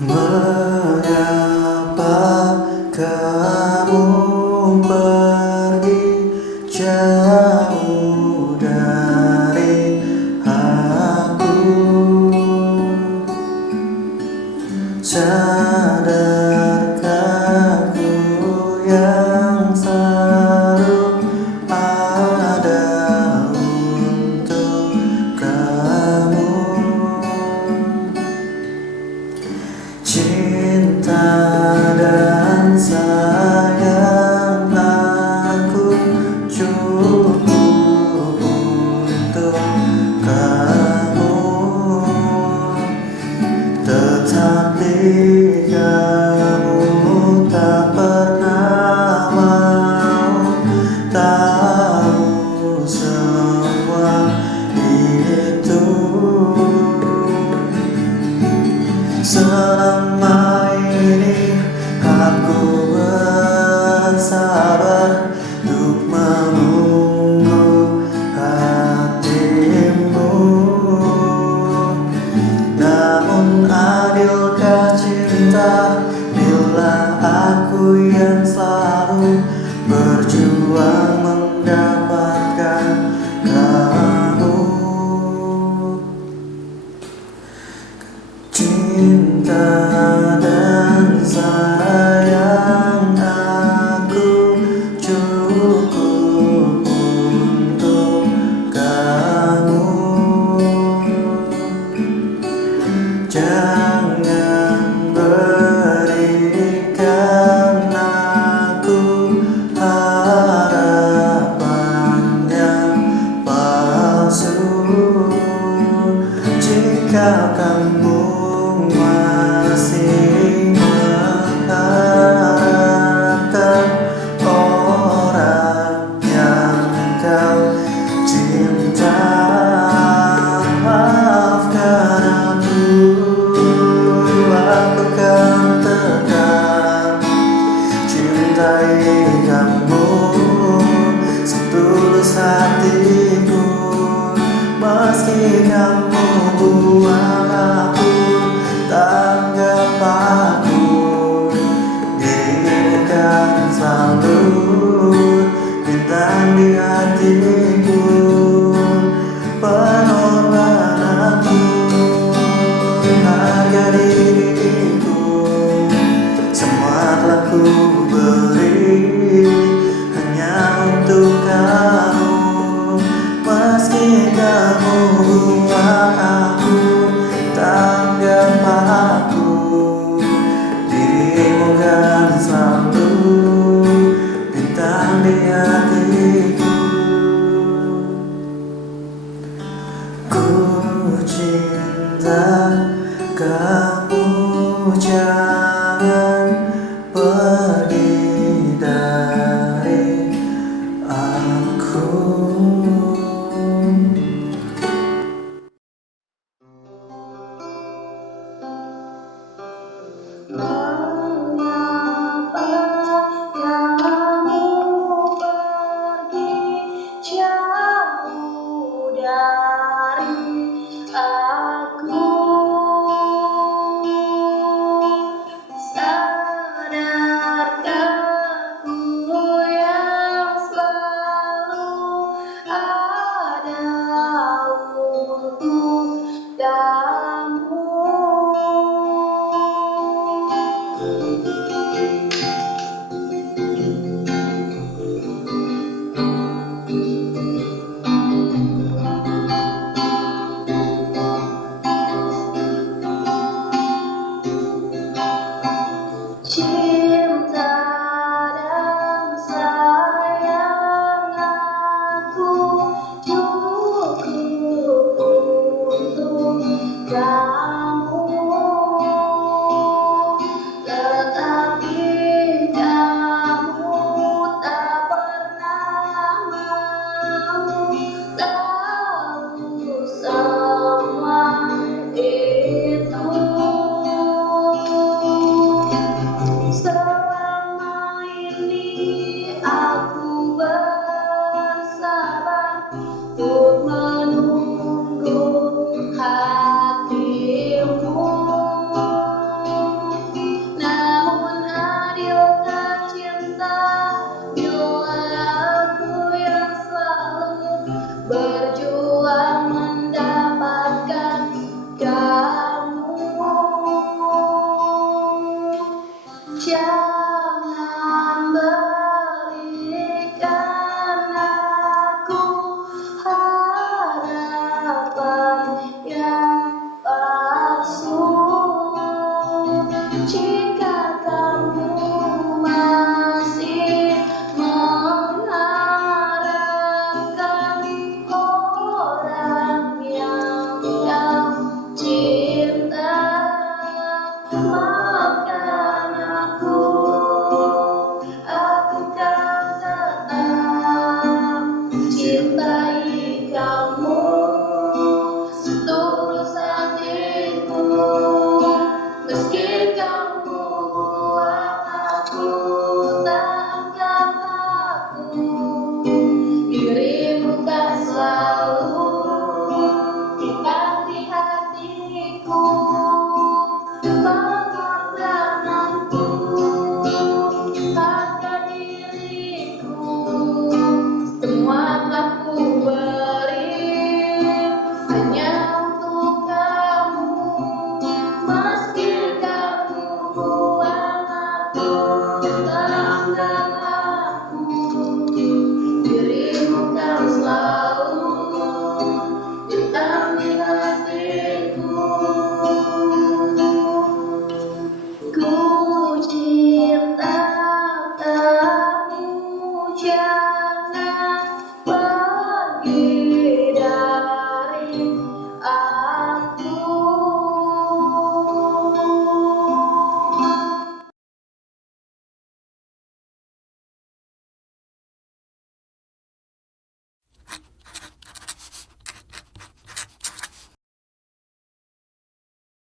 Mengapa kamu pergi jauh dari aku? Sadarkah ku yang selalu ada untuk kamu? Cinta dan sayang aku cukup untuk kamu. Tetapi kamu tak pernah mau tahu semua itu. Selama ini aku bersabar untuk menunggu hatimu. Namun adilkah cinta bila aku yang selalu berjuang mendapatkan kamu? Cinta dan sayang aku cukup untuk kamu. Jangan berikan aku harapan yang palsu. Jika kamu masih mengharapkan orang yang kau cinta, maafkan aku kan tetap cintai kamu setulus hatiku. Meski kamu buang aku, tanggap aku, dirimu kan selalu bintang di hatiku. Pengorbananku, harga diriku, semua telah ku beri hanya untuk kamu. Meski kamu buang aku, tanggap aku, dirimu kan selalu bintang di hatiku. Ku cinta kamu, jangan pergi dari aku. Mengapa kamu pergi jauh dari aku? Jika kamu masih mengharapkan orang yang kau cinta, maafkan aku kan tetap cintai kamu setulus hatiku. Meski kamu buang aku, tak anggap aku, dirimu kan selalu hitam di hatiku. Maafkan aku, harga diriku, semua telah ku beri hanya untuk kamu. Meski kamu buang aku, tak anggap aku, dirimu kan selalu hitam di hatiku. Ku cinta kamu jauh.